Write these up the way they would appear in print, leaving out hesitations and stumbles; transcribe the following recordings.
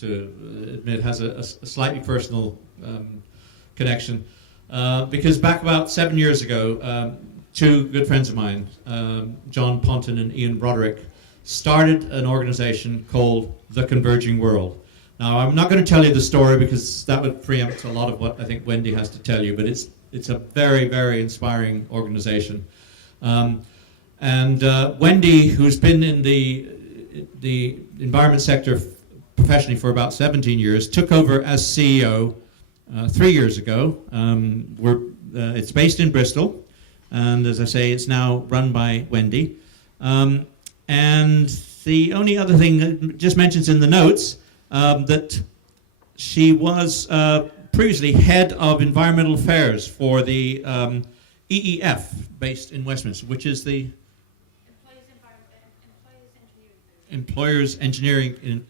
to admit, has a slightly personal connection. Because back about 7 years ago, two good friends of mine, John Ponton and Ian Broderick, started an organization called The Converging World. Now, I'm not going to tell you the story because that would preempt a lot of what I think Wendy has to tell you, but it's a very, very inspiring organization. Wendy, who's been in the environment sector professionally for about 17 years, took over as CEO 3 years ago. It's based in Bristol, and as I say, it's now run by Wendy. And the only other thing it just mentions in the notes that she was previously head of environmental affairs for the EEF, based in Westminster, which is the Employers Engineering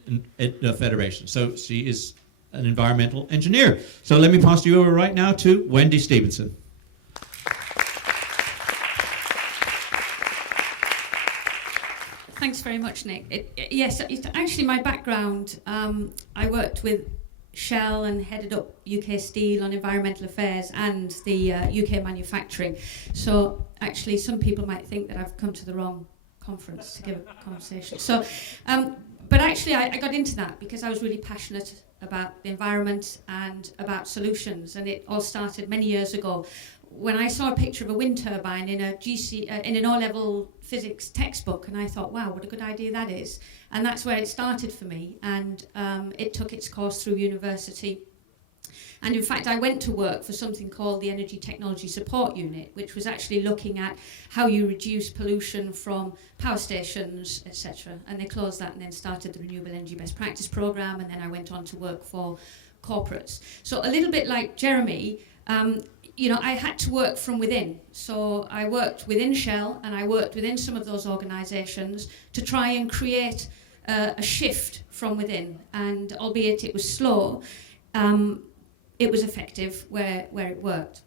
Federation. So she is an environmental engineer. So let me pass you over right now to Wendy Stephenson. Thanks very much, Nick. Yes, actually my background, I worked with Shell and headed up UK Steel on environmental affairs and the UK manufacturing. So actually some people might think that I've come to the wrong conference to give a conversation. So, but actually I got into that because I was really passionate about the environment and about solutions, and it all started many years ago when I saw a picture of a wind turbine in an O-level physics textbook, and I thought, wow, what a good idea that is. And that's where it started for me, and it took its course through university. And in fact, I went to work for something called the Energy Technology Support Unit, which was actually looking at how you reduce pollution from power stations, etc. And they closed that and then started the Renewable Energy Best Practice Programme, and then I went on to work for corporates. So a little bit like Jeremy, I had to work from within. So I worked within Shell and I worked within some of those organisations to try and create a shift from within. And albeit it was slow, it was effective where it worked.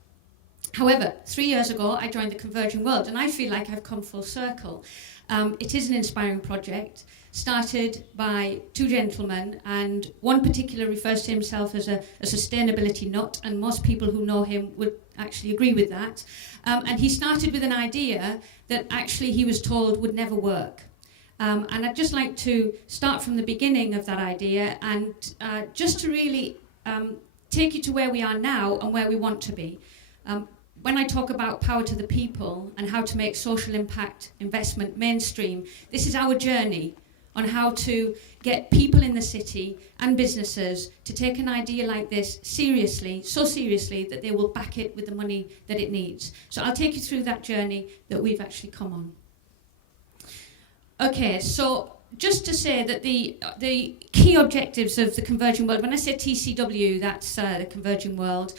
However, 3 years ago, I joined the Converging World, and I feel like I've come full circle. It is an inspiring project, started by two gentlemen, and one particular refers to himself as a sustainability nut, and most people who know him would actually agree with that. And he started with an idea that actually he was told would never work. And I'd just like to start from the beginning of that idea and just to really take you to where we are now and where we want to be. When I talk about power to the people and how to make social impact investment mainstream, this is our journey on how to get people in the city and businesses to take an idea like this seriously, so seriously that they will back it with the money that it needs. So I'll take you through that journey that we've actually come on. Okay, so just to say that the key objectives of the Converging World, when I say TCW, that's the Converging World,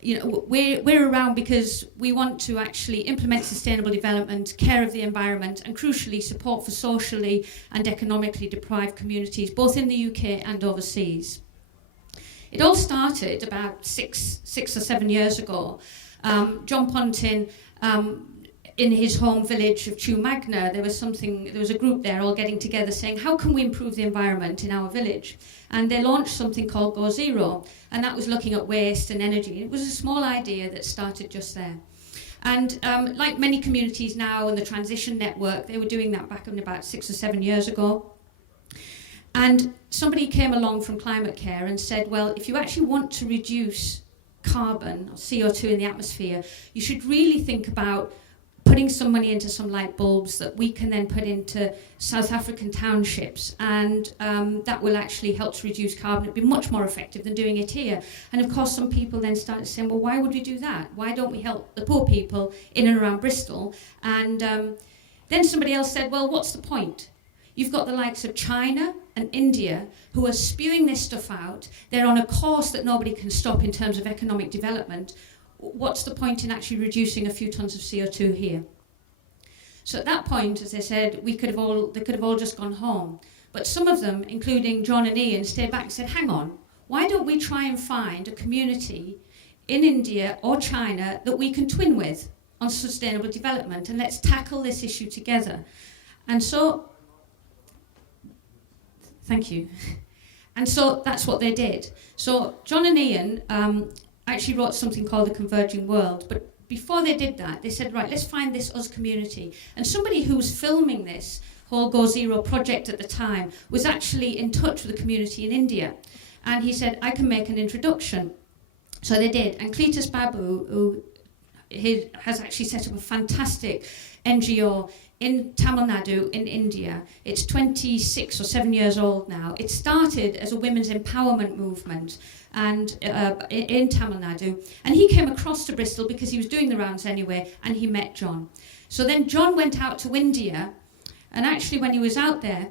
we're around because we want to actually implement sustainable development, care of the environment, and crucially support for socially and economically deprived communities, both in the UK and overseas. It all started about six or 7 years ago. John Pontin, in his home village of Chewmagna, there was a group there all getting together saying, how can we improve the environment in our village? And they launched something called Go Zero, and that was looking at waste and energy. It was a small idea that started just there. And like many communities now in the Transition Network, they were doing that back in about 6 or 7 years ago. And somebody came along from Climate Care and said, well, if you actually want to reduce carbon or CO2 in the atmosphere, you should really think about putting some money into some light bulbs that we can then put into South African townships, and that will actually help to reduce carbon. It'd be much more effective than doing it here. And of course some people then started saying, well, why would we do that? Why don't we help the poor people in and around Bristol? And then somebody else said, well, what's the point? You've got the likes of China and India who are spewing this stuff out. They're on a course that nobody can stop in terms of economic development. What's the point in actually reducing a few tons of CO2 here? So at that point, as I said, they could have all just gone home. But some of them, including John and Ian, stayed back and said, hang on, why don't we try and find a community in India or China that we can twin with on sustainable development, and let's tackle this issue together. And so, thank you. And so that's what they did. So John and Ian actually wrote something called The Converging World, but before they did that, they said, right, let's find this us community. And somebody who was filming this whole Go Zero project at the time was actually in touch with the community in India. And he said, I can make an introduction. So they did. And Cletus Babu, who has actually set up a fantastic NGO in Tamil Nadu in India. It's 26 or 7 years old now. It started as a women's empowerment movement and in Tamil Nadu. And he came across to Bristol because he was doing the rounds anyway, and he met John. So then John went out to India, and actually when he was out there,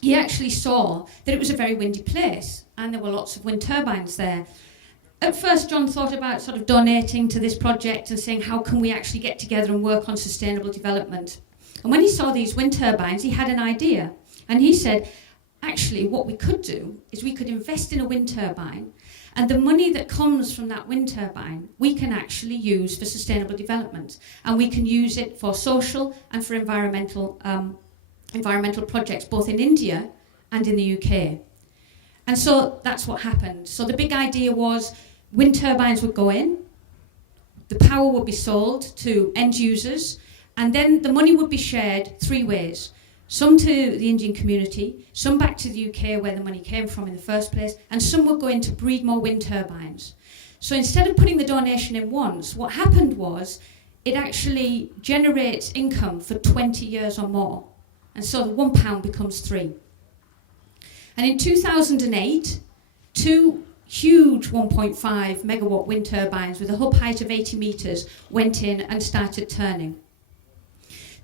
he actually saw that it was a very windy place, and there were lots of wind turbines there. At first, John thought about sort of donating to this project and saying, how can we actually get together and work on sustainable development? And when he saw these wind turbines, he had an idea. And he said, actually, what we could do is we could invest in a wind turbine, and the money that comes from that wind turbine, we can actually use for sustainable development. And we can use it for social and for environmental projects, both in India and in the UK. And so that's what happened. So the big idea was wind turbines would go in, the power would be sold to end users, and then the money would be shared 3 ways. Some to the Indian community, some back to the UK where the money came from in the first place, and some would go in to breed more wind turbines. So instead of putting the donation in once, what happened was it actually generates income for 20 years or more. And so the £1 becomes 3. And in 2008, 2 huge 1.5 megawatt wind turbines with a hub height of 80 metres went in and started turning.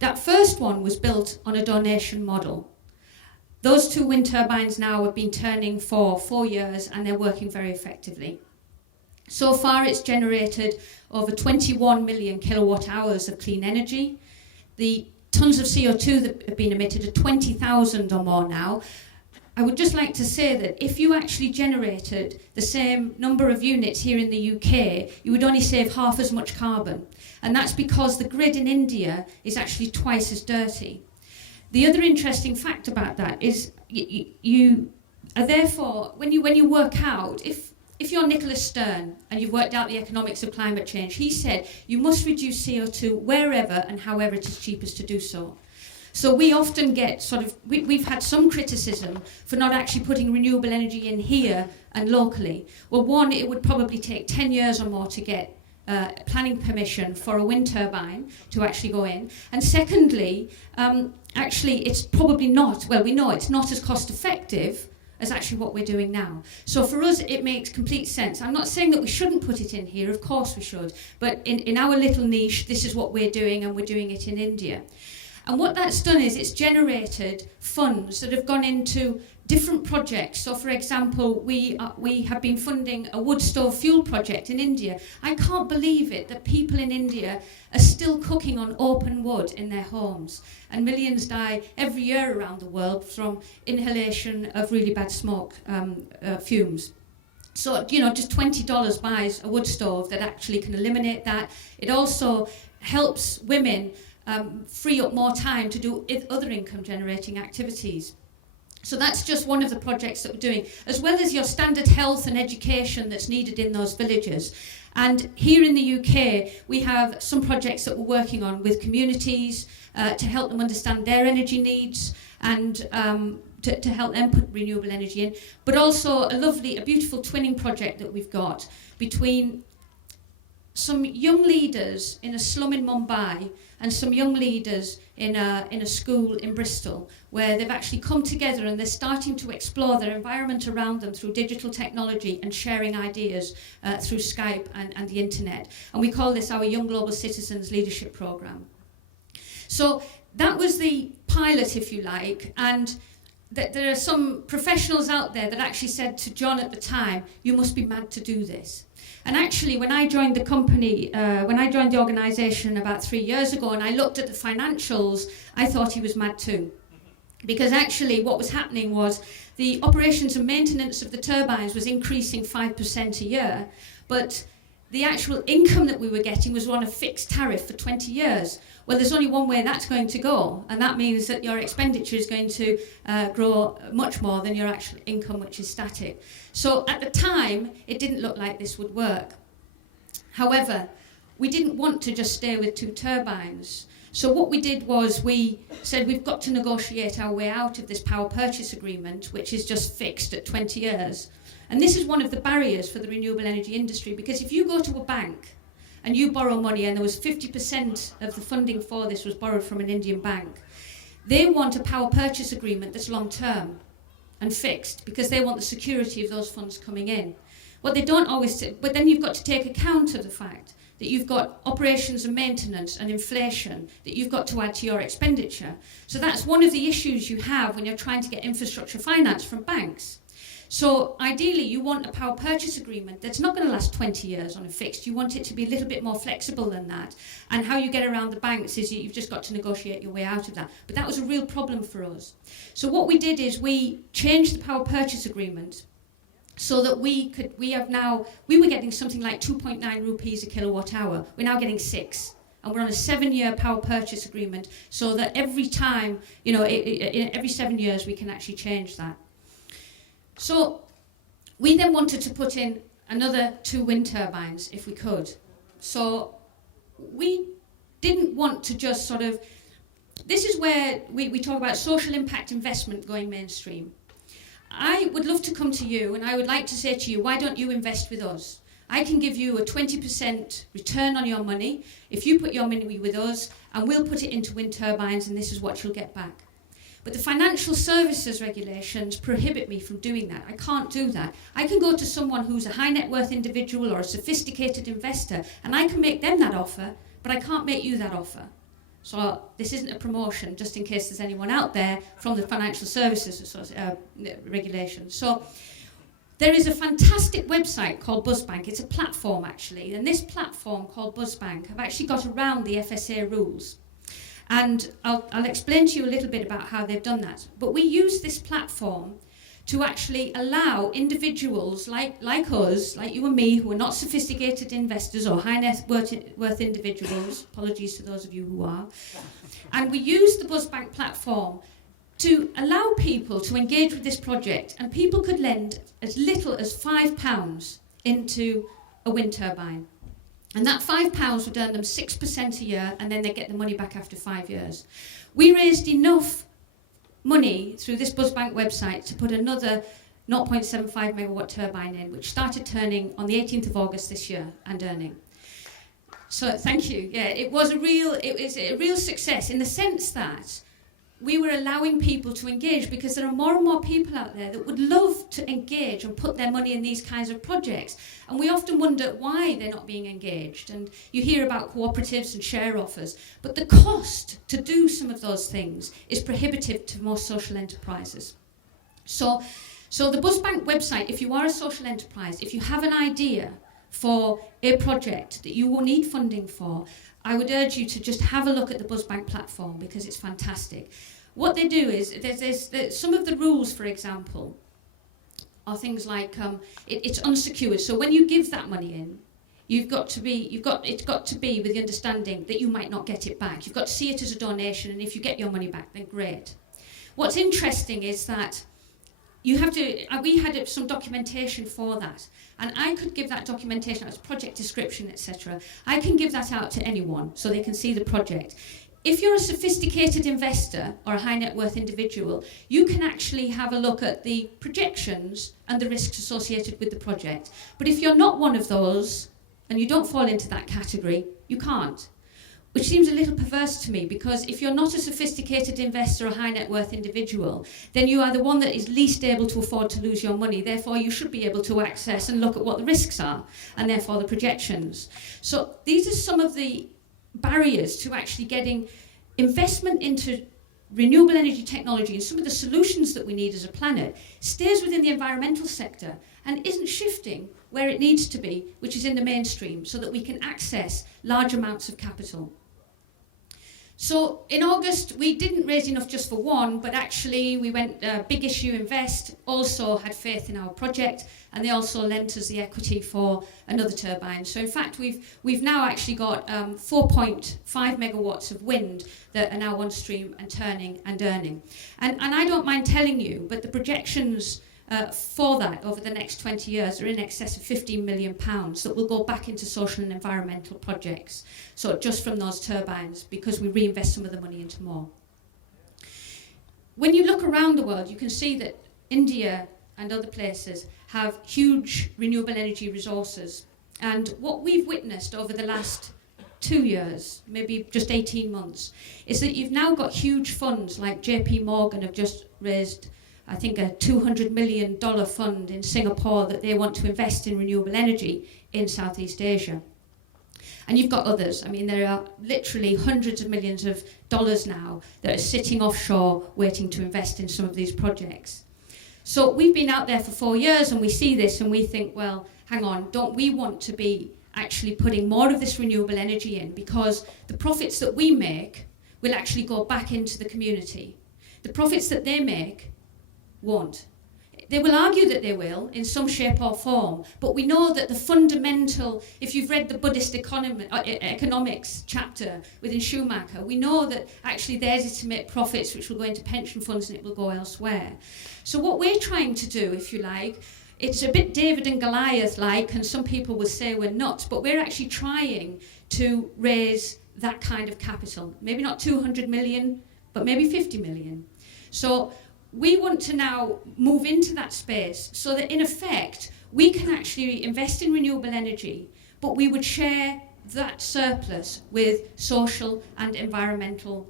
That first one was built on a donation model. Those 2 wind turbines now have been turning for 4 years, and they're working very effectively. So far it's generated over 21 million kilowatt hours of clean energy. The tons of CO2 that have been emitted are 20,000 or more now. I would just like to say that if you actually generated the same number of units here in the UK, you would only save half as much carbon. And that's because the grid in India is actually twice as dirty. The other interesting fact about that is you are therefore, when you work out, if you're Nicholas Stern and you've worked out the economics of climate change, he said you must reduce CO2 wherever and however it is cheapest to do so. So we often get we've had some criticism for not actually putting renewable energy in here and locally. Well, one, it would probably take 10 years or more to get planning permission for a wind turbine to actually go in. And secondly, actually it's probably not, well, we know it's not as cost effective as actually what we're doing now. So for us, it makes complete sense. I'm not saying that we shouldn't put it in here, of course we should, but in our little niche, this is what we're doing, and we're doing it in India. And what that's done is it's generated funds that have gone into different projects. So, for example, we have been funding a wood stove fuel project in India. I can't believe it that people in India are still cooking on open wood in their homes. And millions die every year around the world from inhalation of really bad smoke fumes. So, just $20 buys a wood stove that actually can eliminate that. It also helps women free up more time to do other income-generating activities. So that's just one of the projects that we're doing, as well as your standard health and education that's needed in those villages. And here in the UK, we have some projects that we're working on with communities to help them understand their energy needs and to help them put renewable energy in. But also a beautiful twinning project that we've got between some young leaders in a slum in Mumbai and some young leaders in a school in Bristol, where they've actually come together and they're starting to explore their environment around them through digital technology and sharing ideas through Skype and the internet. And we call this our Young Global Citizens Leadership Programme. So that was the pilot, if you like, and there are some professionals out there that actually said to John at the time, you must be mad to do this. And actually, when I joined the company, when I joined the organisation about 3 years ago, and I looked at the financials, I thought he was mad too. Because actually what was happening was the operations and maintenance of the turbines was increasing 5% a year, but the actual income that we were getting was on a fixed tariff for 20 years. Well, there's only one way that's going to go, and that means that your expenditure is going to grow much more than your actual income, which is static. So at the time, it didn't look like this would work. However, we didn't want to just stay with 2 turbines. So what we did was we said we've got to negotiate our way out of this power purchase agreement, which is just fixed at 20 years. And this is one of the barriers for the renewable energy industry, because if you go to a bank and you borrow money, and there was 50% of the funding for this was borrowed from an Indian bank, they want a power purchase agreement that's long-term and fixed, because they want the security of those funds coming in. What they don't always do, but then you've got to take account of the fact that you've got operations and maintenance and inflation that you've got to add to your expenditure. So that's one of the issues you have when you're trying to get infrastructure finance from banks. So ideally, you want a power purchase agreement that's not going to last 20 years on a fixed. You want it to be a little bit more flexible than that. And how you get around the banks is you've just got to negotiate your way out of that. But that was a real problem for us. So what we did is we changed the power purchase agreement so that we were getting something like 2.9 rupees a kilowatt hour. We're now getting 6. And we're on a 7-year power purchase agreement, so that every time, every 7 years we can actually change that. So we then wanted to put in another 2 wind turbines if we could. So we didn't want to just sort of, this is where we talk about social impact investment going mainstream. I would love to come to you and I would like to say to you, why don't you invest with us? I can give you a 20% return on your money if you put your money with us, and we'll put it into wind turbines, and this is what you'll get back. But the financial services regulations prohibit me from doing that. I can't do that. I can go to someone who's a high net worth individual or a sophisticated investor, and I can make them that offer, but I can't make you that offer. So this isn't a promotion, just in case there's anyone out there from the financial services regulations. So there is a fantastic website called BuzzBank. It's a platform, actually. And this platform called BuzzBank have actually got around the FSA rules. And I'll explain to you a little bit about how they've done that. But we use this platform to actually allow individuals like us, like you and me, who are not sophisticated investors or high net worth individuals, apologies to those of you who are, and we use the BuzzBank platform to allow people to engage with this project, and people could lend as little as £5 into a wind turbine. And that £5 would earn them 6% a year, and then they get the money back after 5 years. We raised enough money through this BuzzBank website to put another 0.75 megawatt turbine in, which started turning on the 18th of August this year and earning. So thank you. Yeah, it was a real success in the sense that we were allowing people to engage, because there are more and more people out there that would love to engage and put their money in these kinds of projects. And we often wonder why they're not being engaged. And you hear about cooperatives and share offers. But the cost to do some of those things is prohibitive to most social enterprises. So the BuzzBank website, if you are a social enterprise, if you have an idea for a project that you will need funding for, I would urge you to just have a look at the BuzzBank platform, because it's fantastic. What they do is, there's some of the rules, for example, are things like it's unsecured. So when you give that money in, it's got to be with the understanding that you might not get it back. You've got to see it as a donation, and if you get your money back, then great. What's interesting is that you have to, we had some documentation for that, and I could give that documentation, as project description, etc. I can give that out to anyone so they can see the project. If you're a sophisticated investor or a high net worth individual, you can actually have a look at the projections and the risks associated with the project. But if you're not one of those and you don't fall into that category, you can't. Which seems a little perverse to me, because if you're not a sophisticated investor or high net worth individual, then you are the one that is least able to afford to lose your money. Therefore, you should be able to access and look at what the risks are, and therefore the projections. So these are some of the barriers to actually getting investment into renewable energy technology and some of the solutions that we need as a planet stays within the environmental sector and isn't shifting where it needs to be, which is in the mainstream, so that we can access large amounts of capital. So in August, we didn't raise enough just for one, but actually we went Big Issue Invest, also had faith in our project, and they also lent us the equity for another turbine. So in fact, we've now actually got 4.5 megawatts of wind that are now on stream and turning and earning. And I don't mind telling you, but the projections for that over the next 20 years are in excess of £15 million that will go back into social and environmental projects. So just from those turbines, because we reinvest some of the money into more. When you look around the world, you can see that India and other places have huge renewable energy resources. And what we've witnessed over the last 2 years, maybe just 18 months, is that you've now got huge funds like JP Morgan have just raised, I think, a $200 million fund in Singapore that they want to invest in renewable energy in Southeast Asia. And you've got others. I mean, there are literally hundreds of millions of dollars now that are sitting offshore waiting to invest in some of these projects. So we've been out there for 4 years and we see this and we think, well, hang on, don't we want to be actually putting more of this renewable energy in, because the profits that we make will actually go back into the community. The profits that they make won't. They will argue that they will in some shape or form, but we know that the fundamental, if you've read the Buddhist economics chapter within Schumacher, we know that actually theirs is to make profits which will go into pension funds and it will go elsewhere. So what we're trying to do, if you like, it's a bit David and Goliath-like, and some people will say we're nuts, but we're actually trying to raise that kind of capital. Maybe not 200 million, but maybe 50 million. So we want to now move into that space so that, in effect, we can actually invest in renewable energy, but we would share that surplus with social and environmental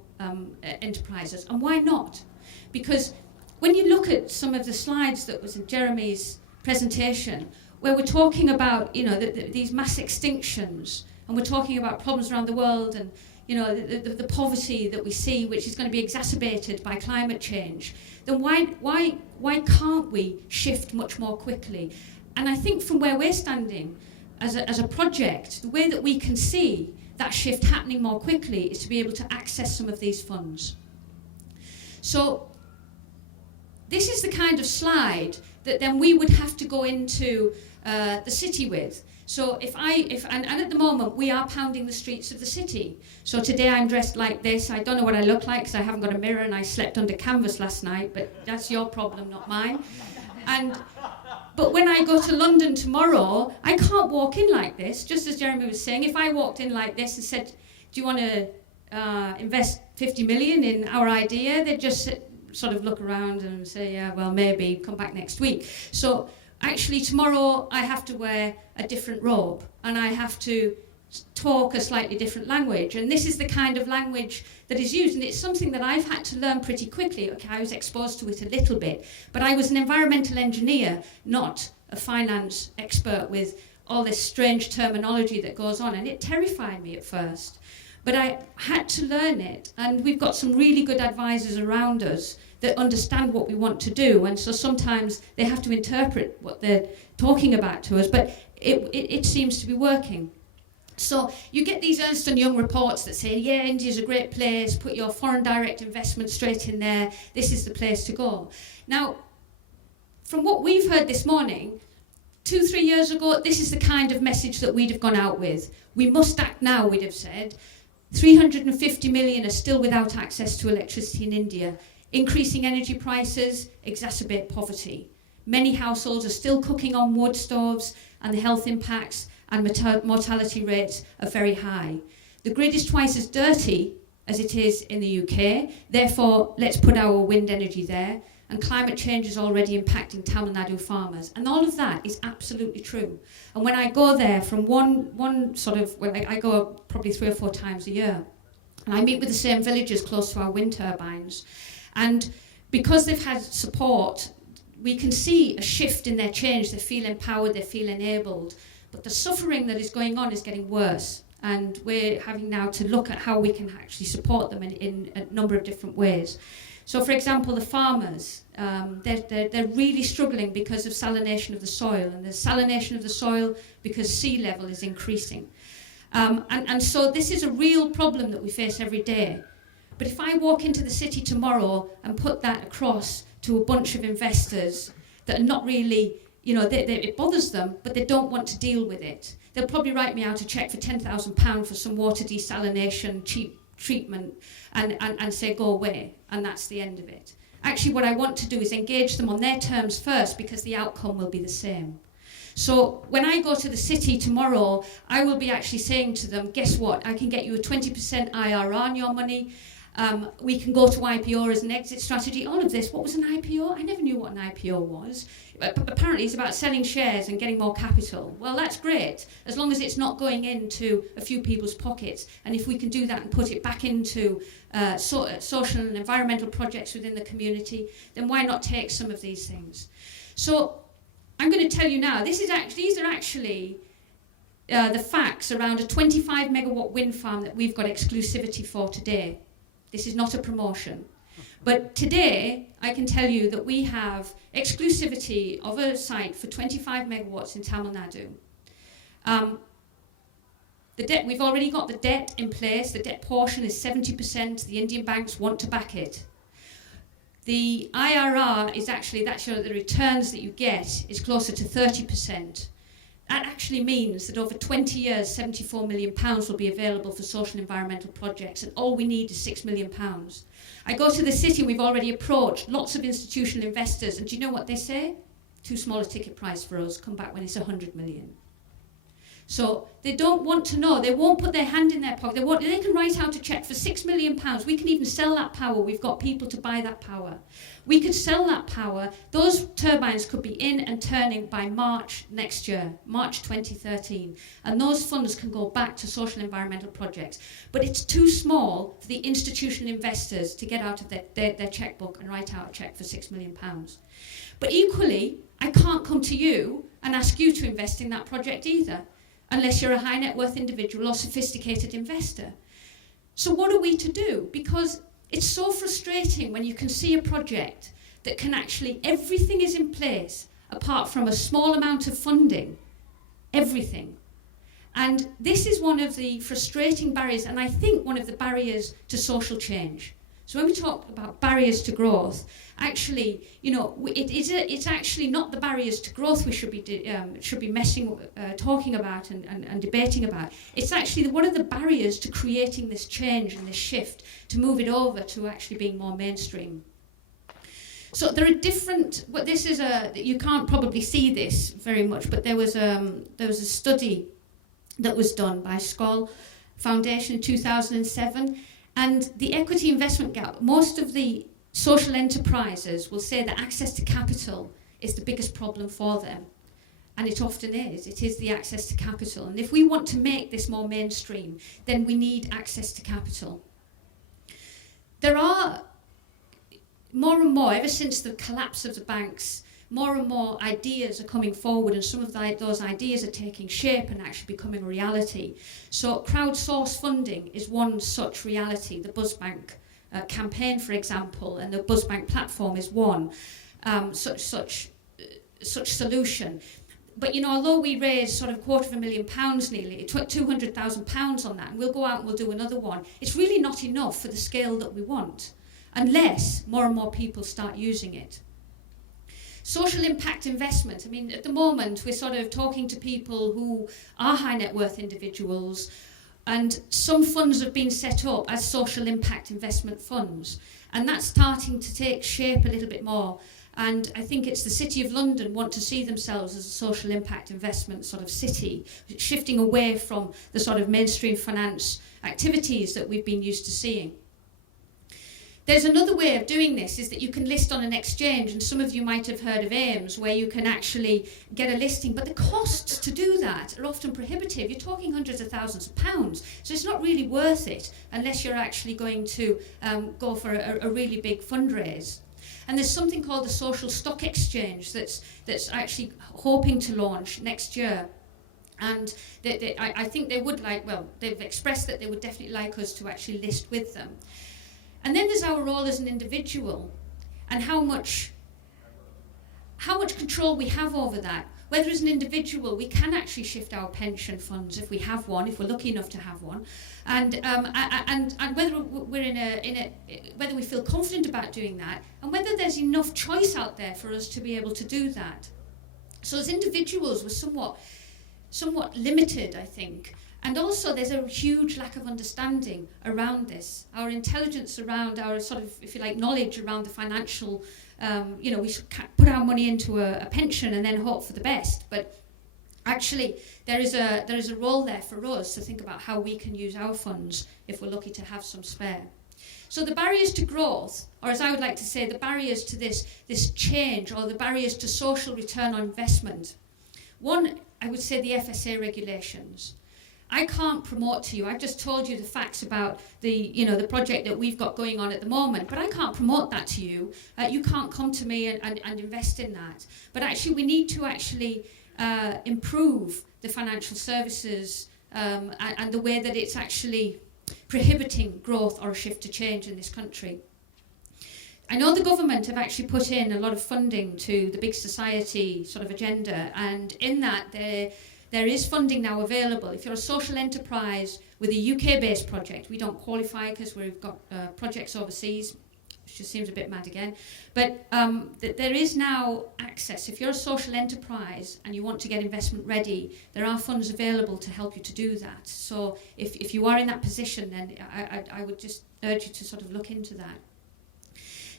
enterprises. And why not? Because when you look at some of the slides that was in Jeremy's presentation, where we're talking about, you know, these mass extinctions, and we're talking about problems around the world, and you know, the poverty that we see, which is going to be exacerbated by climate change, then why can't we shift much more quickly? And I think from where we're standing as a project, the way that we can see that shift happening more quickly is to be able to access some of these funds. So this is the kind of slide that then we would have to go into the city with. So and at the moment we are pounding the streets of the city. So today I'm dressed like this. I don't know what I look like because I haven't got a mirror and I slept under canvas last night, but that's your problem, not mine. But when I go to London tomorrow, I can't walk in like this, just as Jeremy was saying. If I walked in like this and said, do you want to invest 50 million in our idea, they'd just sort of look around and say, yeah, well, maybe, come back next week. So actually tomorrow I have to wear a different robe and I have to talk a slightly different language, and this is the kind of language that is used, and it's something that I've had to learn pretty quickly. Okay, I was exposed to it a little bit, but I was an environmental engineer, not a finance expert with all this strange terminology that goes on, and it terrified me at first. But I had to learn it, and we've got some really good advisors around us that understand what we want to do, and so sometimes they have to interpret what they're talking about to us, but it seems to be working. So you get these Ernst & Young reports that say, yeah, India's a great place, put your foreign direct investment straight in there, this is the place to go. Now, from what we've heard this morning, 2-3 years ago, this is the kind of message that we'd have gone out with. We must act now, we'd have said. 350 million are still without access to electricity in India. Increasing energy prices exacerbate poverty. Many households are still cooking on wood stoves, and the health impacts and mortality rates are very high. The grid is twice as dirty as it is in the UK, therefore let's put our wind energy there, and climate change is already impacting Tamil Nadu farmers, and all of that is absolutely true. And when I go there from I go probably 3 or 4 times a year, and I meet with the same villagers close to our wind turbines, and because they've had support, we can see a shift in their change. They feel empowered, they feel enabled, but the suffering that is going on is getting worse, and we're having now to look at how we can actually support them in a number of different ways. So, for example, the farmers, they're really struggling because of salination of the soil, and there's salination of the soil because sea level is increasing. And so this is a real problem that we face every day. But if I walk into the city tomorrow and put that across to a bunch of investors that are not really, it bothers them, but they don't want to deal with it, they'll probably write me out a cheque for £10,000 for some water desalination, cheap treatment, and say, go away, and that's the end of it. Actually, what I want to do is engage them on their terms first, because the outcome will be the same. So when I go to the city tomorrow, I will be actually saying to them, guess what, I can get you a 20% IRR on your money. We can go to IPO as an exit strategy. All of this, what was an IPO? I never knew what an IPO was. Apparently it's about selling shares and getting more capital. Well, that's great, as long as it's not going into a few people's pockets. And if we can do that and put it back into social and environmental projects within the community, then why not take some of these things? So I'm going to tell you now, these are actually the facts around a 25 megawatt wind farm that we've got exclusivity for today. This is not a promotion. But today, I can tell you that we have exclusivity of a site for 25 megawatts in Tamil Nadu. We've already got the debt in place. The debt portion is 70%. The Indian banks want to back it. The IRR is actually, that shows that the returns that you get is closer to 30%. That actually means that over 20 years, £74 million will be available for social and environmental projects, and all we need is £6 million. I go to the city, and we've already approached lots of institutional investors, and do you know what they say? Too small a ticket price for us, come back when it's 100 million. So they don't want to know, they won't put their hand in their pocket, they can write out a cheque for £6 million, we can even sell that power, we've got people to buy that power. We could sell that power, those turbines could be in and turning by March next year, March 2013, and those funds can go back to social and environmental projects. But it's too small for the institutional investors to get out of their chequebook and write out a cheque for £6 million. But equally, I can't come to you and ask you to invest in that project either, unless you're a high net worth individual or sophisticated investor. So what are we to do? Because it's so frustrating when you can see a project that can actually, everything is in place apart from a small amount of funding, everything. And this is one of the frustrating barriers, and I think one of the barriers to social change. So when we talk about barriers to growth, actually, it's actually not the barriers to growth we should be talking about and debating about. It's actually what are the barriers to creating this change and this shift to move it over to actually being more mainstream. So there are different. You can't probably see this very much, but there was a study that was done by Skoll Foundation in 2007. And the equity investment gap, most of the social enterprises will say that access to capital is the biggest problem for them. And it often is. It is the access to capital. And if we want to make this more mainstream, then we need access to capital. There are more and more, ever since the collapse of the banks, more and more ideas are coming forward, and some of those ideas are taking shape and actually becoming reality. So crowdsourced funding is one such reality. The BuzzBank campaign, for example, and the BuzzBank platform is one such solution. But although we raised sort of £250,000 nearly, it took £200,000 on that, and we'll go out and we'll do another one. It's really not enough for the scale that we want, unless more and more people start using it. Social impact investment. I mean, at the moment, we're sort of talking to people who are high net worth individuals, and some funds have been set up as social impact investment funds, and that's starting to take shape a little bit more. And I think it's the City of London want to see themselves as a social impact investment sort of city, shifting away from the sort of mainstream finance activities that we've been used to seeing. There's another way of doing this, is that you can list on an exchange, and some of you might have heard of AIMS, where you can actually get a listing, but the costs to do that are often prohibitive. You're talking hundreds of thousands of pounds, so it's not really worth it unless you're actually going to go for a really big fundraise. And there's something called the Social Stock Exchange that's actually hoping to launch next year. And I think they would they've expressed that they would definitely like us to actually list with them. And then there's our role as an individual, and how much control we have over that. whether as an individual we can actually shift our pension funds if we have one, if we're lucky enough to have one, and whether we're whether we feel confident about doing that, and whether there's enough choice out there for us to be able to do that. So as individuals, we're somewhat limited, I think. And also there's a huge lack of understanding around this. Our intelligence around, our sort of, if you like, knowledge around the financial, we put our money into a pension and then hope for the best. But actually there is a role there for us to think about how we can use our funds if we're lucky to have some spare. So the barriers to growth, or as I would like to say, the barriers to this change, or the barriers to social return on investment. One, I would say the FSA regulations. I can't promote to you, I've just told you the facts about the project that we've got going on at the moment, but I can't promote that to you. You can't come to me and invest in that. But actually we need to improve the financial services and the way that it's actually prohibiting growth or a shift to change in this country. I know the government have actually put in a lot of funding to the big society sort of agenda, and in that there is funding now available. If you're a social enterprise with a UK-based project, we don't qualify because we've got projects overseas, which just seems a bit mad again, but there is now access. If you're a social enterprise and you want to get investment ready, there are funds available to help you to do that. So if you are in that position, then I would just urge you to sort of look into that.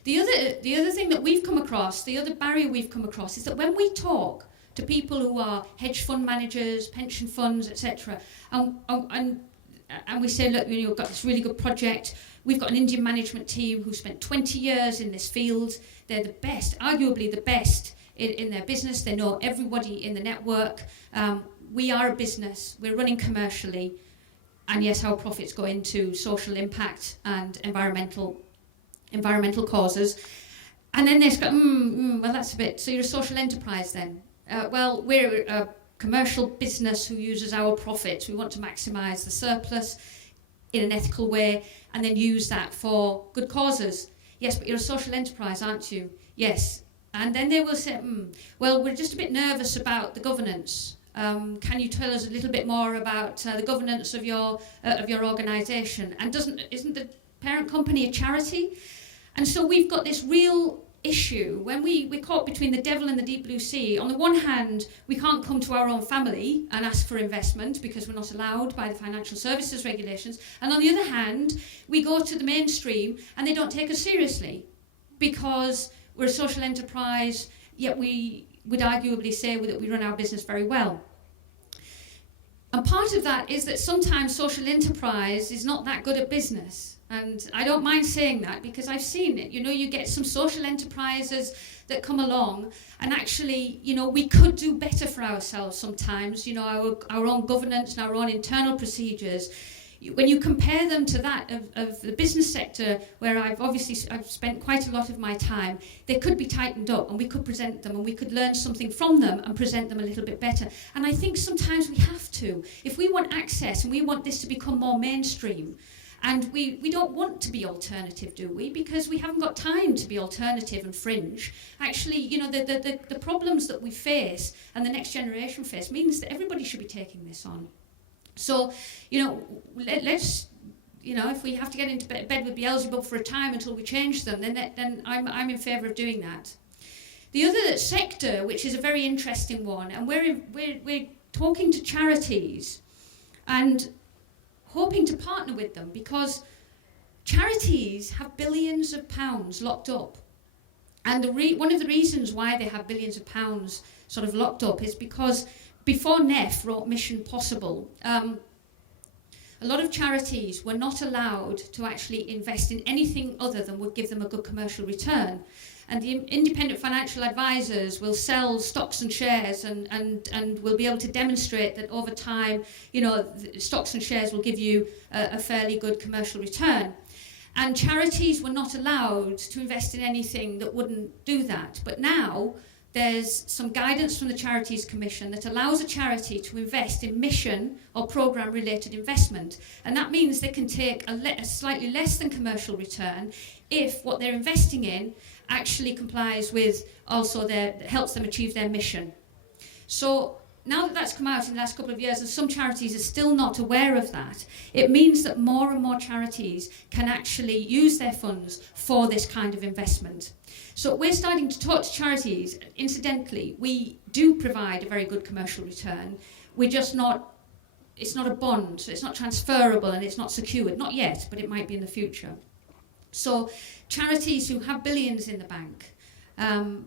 The other thing that we've come across, the other barrier we've come across, is that when we talk to people who are hedge fund managers, pension funds, etc., and we say, look, we've got this really good project. We've got an Indian management team who spent 20 years in this field. They're the best, arguably the best in their business. They know everybody in the network. We are a business. We're running commercially. And yes, our profits go into social impact and environmental causes. And then they go, well, that's a bit, so you're a social enterprise then? Well, we're a commercial business who uses our profits. We want to maximise the surplus in an ethical way and then use that for good causes. Yes, but you're a social enterprise, aren't you? Yes. And then they will say, well, we're just a bit nervous about the governance. Can you tell us a little bit more about the governance of your organisation? And isn't the parent company a charity? And so we've got this real issue when we're caught between the devil and the deep blue sea. On the one hand, we can't come to our own family and ask for investment because we're not allowed by the financial services regulations, and on the other hand, we go to the mainstream and they don't take us seriously because we're a social enterprise, yet we would arguably say that we run our business very well. And part of that is that sometimes social enterprise is not that good at business. And I don't mind saying that because I've seen it. You get some social enterprises that come along and actually, we could do better for ourselves sometimes, our own governance and our own internal procedures. When you compare them to that of the business sector, where I've spent quite a lot of my time, they could be tightened up and we could present them and we could learn something from them and present them a little bit better. And I think sometimes we have to. If we want access and we want this to become more mainstream, and we don't want to be alternative, do we? Because we haven't got time to be alternative and fringe. Actually, the problems that we face and the next generation face means that everybody should be taking this on. So, let's, if we have to get into bed with Beelzebub for a time until we change them, then I'm in favour of doing that. The other sector, which is a very interesting one, and we're talking to charities and hoping to partner with them because charities have billions of pounds locked up. And one of the reasons why they have billions of pounds sort of locked up is because before NEF wrote Mission Possible, a lot of charities were not allowed to actually invest in anything other than would give them a good commercial return. And the independent financial advisors will sell stocks and shares and will be able to demonstrate that over time, stocks and shares will give you a fairly good commercial return. And charities were not allowed to invest in anything that wouldn't do that. But now there's some guidance from the Charities Commission that allows a charity to invest in mission or programme related investment. And that means they can take a slightly less than commercial return if what they're investing in actually complies with also helps them achieve their mission. So now that that's come out in the last couple of years and some charities are still not aware of that, it means that more and more charities can actually use their funds for this kind of investment. So we're starting to talk to charities. Incidentally, we do provide a very good commercial return. We're just not, it's not a bond, so it's not transferable and it's not secured. Not yet, but it might be in the future. So charities who have billions in the bank,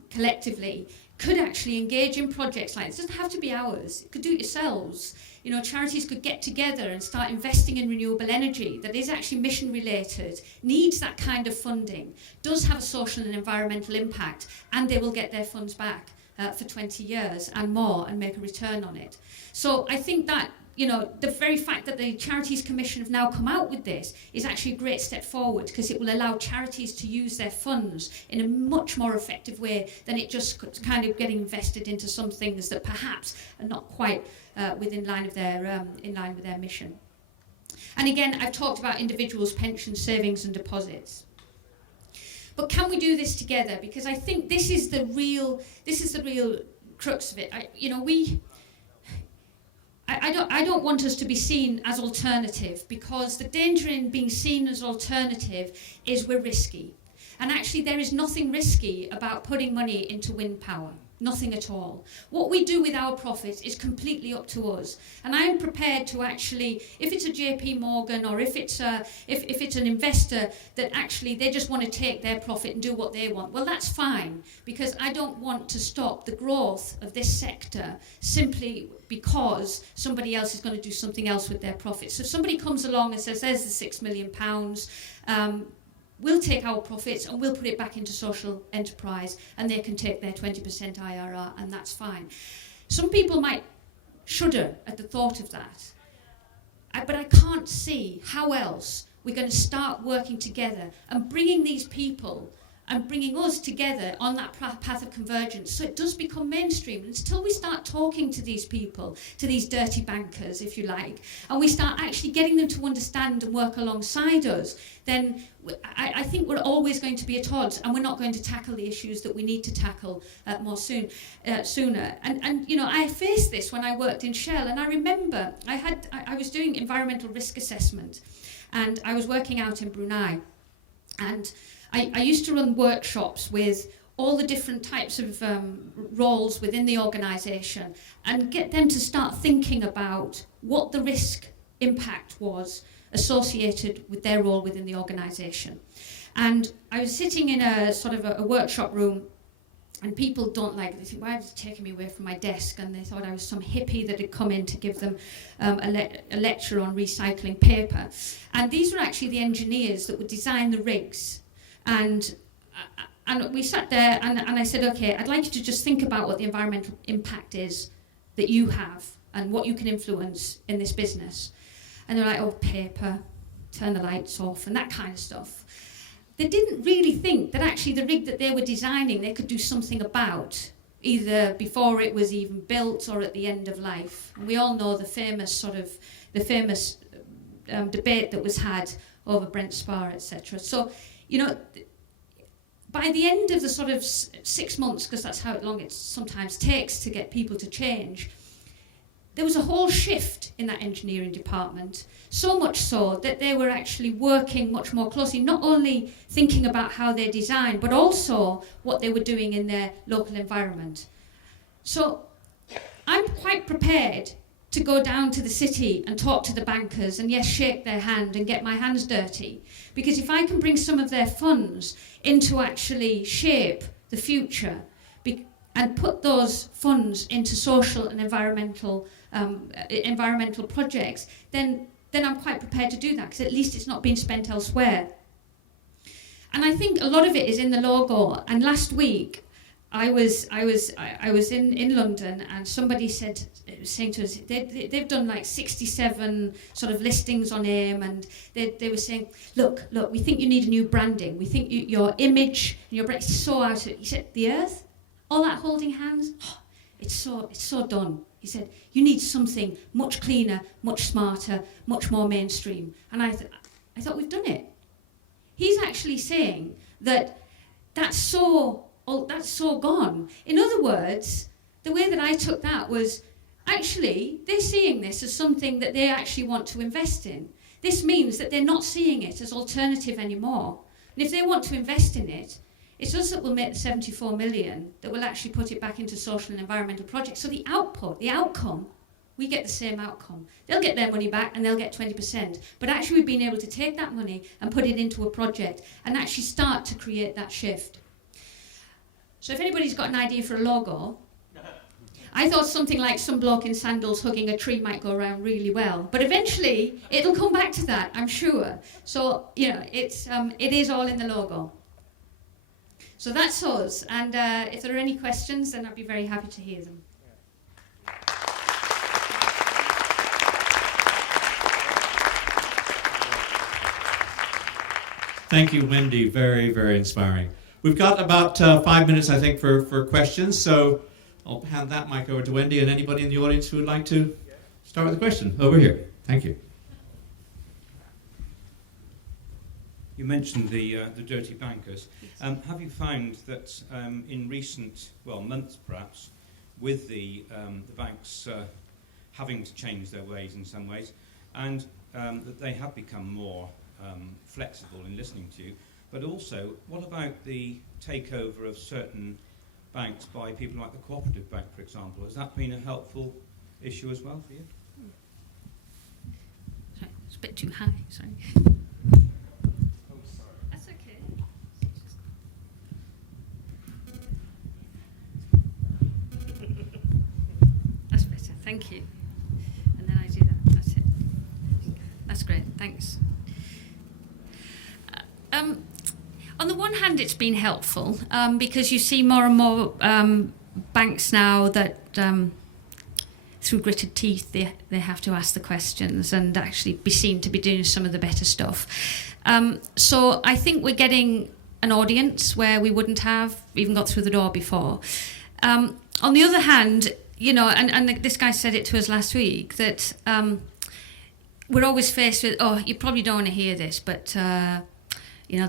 collectively, could actually engage in projects like this. It doesn't have to be ours. You could do it yourselves. You know, charities could get together and start investing in renewable energy that is actually mission related, needs that kind of funding, does have a social and environmental impact, and they will get their funds back for 20 years and more and make a return on it. So I think that, you know, the very fact that the Charities Commission have now come out with this is actually a great step forward, because it will allow charities to use their funds in a much more effective way than it just kind of getting invested into some things that perhaps are not quite in line with their mission. And again, I've talked about individuals' pensions, savings and deposits. But can we do this together? Because I think this is the real crux of it. I don't want us to be seen as alternative, because the danger in being seen as alternative is we're risky. And actually there is nothing risky about putting money into wind power. Nothing at all. What we do with our profits is completely up to us. And I am prepared to actually, if it's a JP Morgan or if it's an investor that actually they just want to take their profit and do what they want, well, that's fine, because I don't want to stop the growth of this sector simply because somebody else is going to do something else with their profits. So if somebody comes along and says, there's the £6 million, we'll take our profits and we'll put it back into social enterprise, and they can take their 20% IRR, and that's fine. Some people might shudder at the thought of that, but I can't see how else we're going to start working together and bringing these people and bringing us together on that path of convergence, so it does become mainstream. And until we start talking to these people, to these dirty bankers, if you like, and we start actually getting them to understand and work alongside us, then I think we're always going to be at odds, and we're not going to tackle the issues that we need to tackle sooner. And you know, I faced this when I worked in Shell, and I remember I was doing environmental risk assessment, and I was working out in Brunei, and I used to run workshops with all the different types of roles within the organisation and get them to start thinking about what the risk impact was associated with their role within the organisation. And I was sitting in a sort of a workshop room, and people don't like it. They think, why is it taking me away from my desk? And they thought I was some hippie that had come in to give them a lecture on recycling paper. And these were actually the engineers that would design the rigs. And we sat there, and I said, okay, I'd like you to just think about what the environmental impact is that you have and what you can influence in this business. And they're like, oh, paper, turn the lights off, and that kind of stuff. They didn't really think that actually the rig that they were designing they could do something about, either before it was even built or at the end of life. And we all know the famous debate that was had over Brent Spar, etc. So, you know, by the end of the sort of 6 months, because that's how long it sometimes takes to get people to change, there was a whole shift in that engineering department, so much so that they were actually working much more closely, not only thinking about how they design, but also what they were doing in their local environment. So I'm quite prepared to go down to the city and talk to the bankers and, yes, shake their hand and get my hands dirty. Because if I can bring some of their funds into actually shape the future and put those funds into social and environmental projects, then I'm quite prepared to do that, because at least it's not being spent elsewhere. And I think a lot of it is in the logo. And last week, I was in London, and somebody saying to us, they've done like 67 sort of listings on AIM, and they were saying, look, we think you need a new branding. We think your image and your brand is so out of it. He said, the Earth, all that holding hands, it's so done. He said, you need something much cleaner, much smarter, much more mainstream. And I thought, we've done it. He's actually saying that that's so gone. In other words, the way that I took that was, actually, they're seeing this as something that they actually want to invest in. This means that they're not seeing it as alternative anymore. And if they want to invest in it, it's us that will make the 74 million that will actually put it back into social and environmental projects. So the output, the outcome, we get the same outcome. They'll get their money back and they'll get 20%. But actually we've been able to take that money and put it into a project and actually start to create that shift. So if anybody's got an idea for a logo, I thought something like some bloke in sandals hugging a tree might go around really well. But eventually it'll come back to that, I'm sure. So, it is all in the logo. So that's us. And if there are any questions, then I'd be very happy to hear them. Thank you, Wendy. Very, very inspiring. We've got about 5 minutes, I think, for questions. So I'll hand that mic over to Wendy, and anybody in the audience who would like to start with a question. Over here. Thank you. You mentioned the dirty bankers. Have you found that in recent, months perhaps, with the banks having to change their ways in some ways, and that they have become more flexible in listening to you, but also, what about the takeover of certain banks by people like the Cooperative Bank, for example? Has that been a helpful issue as well for you? Sorry, it's a bit too high, sorry. Oh, sorry. That's okay. That's better, thank you. And then I do that, that's it. That's great, thanks. On the one hand, it's been helpful because you see more and more banks now that, through gritted teeth, they have to ask the questions and actually be seen to be doing some of the better stuff. So I think we're getting an audience where we wouldn't have even got through the door before. On the other hand, and this guy said it to us last week, that we're always faced with, you probably don't want to hear this, but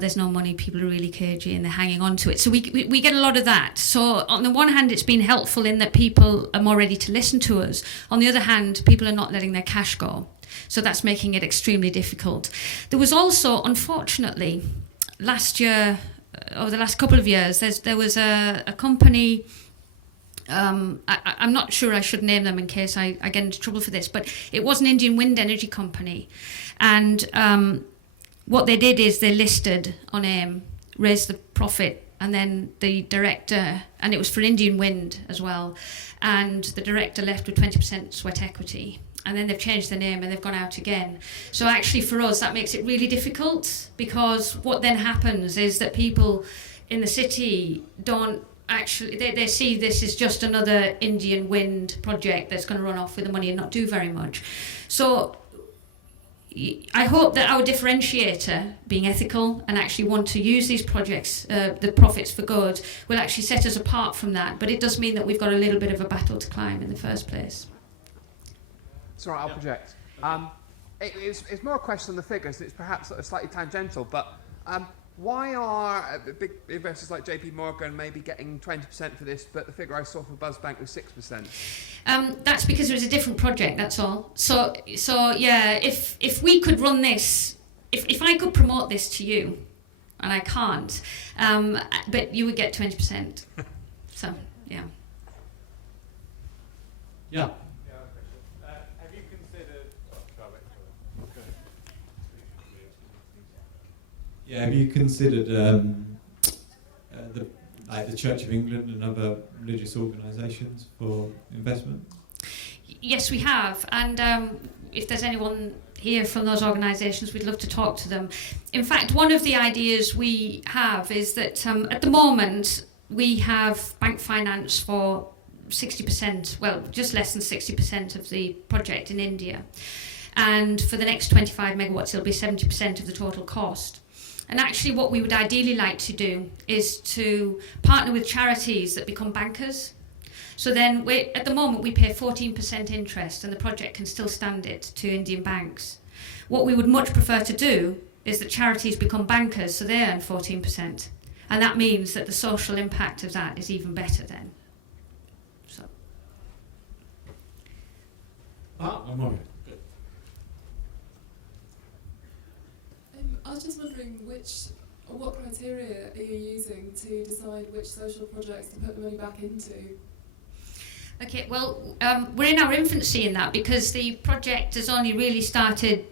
there's no money, people are really cagey and they're hanging on to it. So we get a lot of that. So on the one hand, it's been helpful in that people are more ready to listen to us. On the other hand, people are not letting their cash go. So that's making it extremely difficult. There was also, unfortunately, last year, over the last couple of years, there was a company, I'm not sure I should name them in case I get into trouble for this, but it was an Indian wind energy company. And what they did is they listed on AIM, raised the profit, and then the director, and it was for Indian wind as well, and the director left with 20% sweat equity. And then they've changed the name and they've gone out again. So actually for us, that makes it really difficult, because what then happens is that people in the city don't actually, they see this as just another Indian wind project that's going to run off with the money and not do very much. So I hope that our differentiator, being ethical and actually want to use these projects, the profits for good, will actually set us apart from that. But it does mean that we've got a little bit of a battle to climb in the first place. It's all right, I'll project. It's more a question on the figures. It's perhaps slightly tangential, but why are big investors like JP Morgan maybe getting 20% for this, but the figure I saw for BuzzBank was 6%? That's because it was a different project, that's all. So yeah, if we could run this, if I could promote this to you, and I can't, but you would get 20%. So, yeah. Yeah. Have you considered... have you considered the Church of England and other religious organisations for investment? Yes, we have, and if there's anyone here from those organisations, we'd love to talk to them. In fact, one of the ideas we have is that at the moment we have bank finance for 60%, well, just less than 60% of the project in India. And for the next 25 megawatts, it'll be 70% of the total cost. And actually what we would ideally like to do is to partner with charities that become bankers. So then, at the moment, we pay 14% interest and the project can still stand it to Indian banks. What we would much prefer to do is that charities become bankers so they earn 14%. And that means that the social impact of that is even better then. So One more. Good. I was just wondering what criteria are you using to decide which social projects to put the money back into? Okay, well, we're in our infancy in that because the project has only really started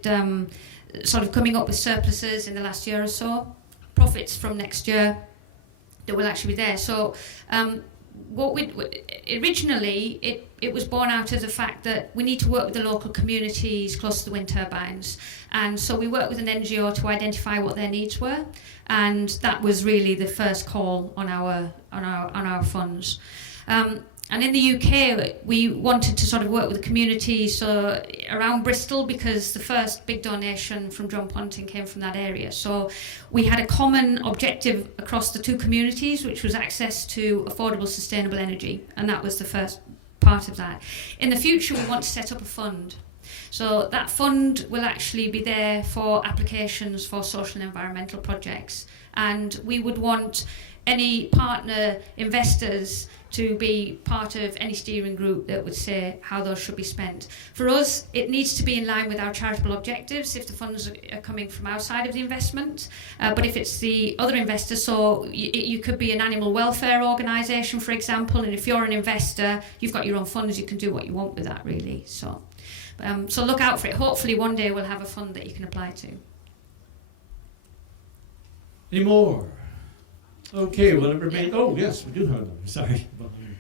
sort of coming up with surpluses in the last year or so, profits from next year that will actually be there. So originally it was born out of the fact that we need to work with the local communities close to the wind turbines, and so we worked with an NGO to identify what their needs were, and that was really the first call on our funds. And in the UK, we wanted to sort of work with the community around Bristol because the first big donation from John Ponting came from that area. So we had a common objective across the two communities, which was access to affordable, sustainable energy. And that was the first part of that. In the future, we want to set up a fund. So that fund will actually be there for applications for social and environmental projects. And we would want any partner investors to be part of any steering group that would say how those should be spent. For us, it needs to be in line with our charitable objectives if the funds are coming from outside of the investment. But if it's the other investors, so you could be an animal welfare organisation, for example, and if you're an investor, you've got your own funds, you can do what you want with that, really. So look out for it. Hopefully one day we'll have a fund that you can apply to. Any more? Okay, well, it remains. Oh, yes, we do have another. Sorry. I'm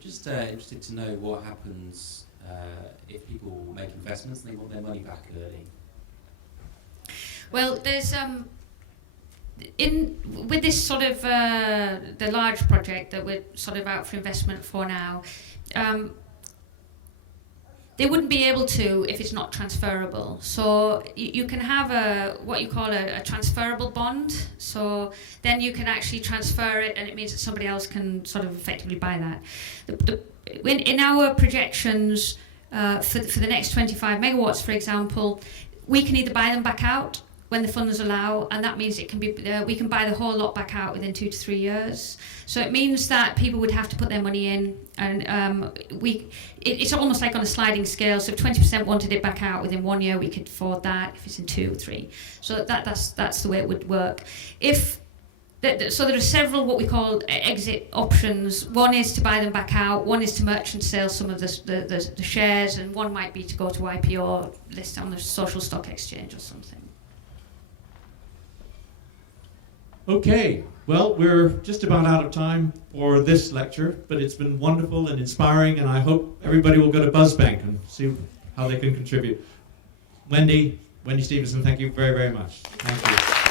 just interested to know what happens if people make investments and they want their money back early. Well, there's with this sort of the large project that we're sort of out for investment for now. They wouldn't be able to if it's not transferable. So you can have what you call a transferable bond. So then you can actually transfer it, and it means that somebody else can sort of effectively buy that. In our projections for the next 25 megawatts, for example, we can either buy them back out when the funds allow, and that means it can be we can buy the whole lot back out within 2 to 3 years. So it means that people would have to put their money in, and it's almost like on a sliding scale. So if 20% wanted it back out within 1 year, we could afford that. If it's in 2 or 3, so that's the way it would work. So there are several what we call exit options. One is to buy them back out. One is to merchant sell some of the shares, and one might be to go to IPO, list on the social stock exchange or something. Okay, well, we're just about out of time for this lecture, but it's been wonderful and inspiring, and I hope everybody will go to BuzzBank and see how they can contribute. Wendy Stephenson, thank you very, very much. Thank you.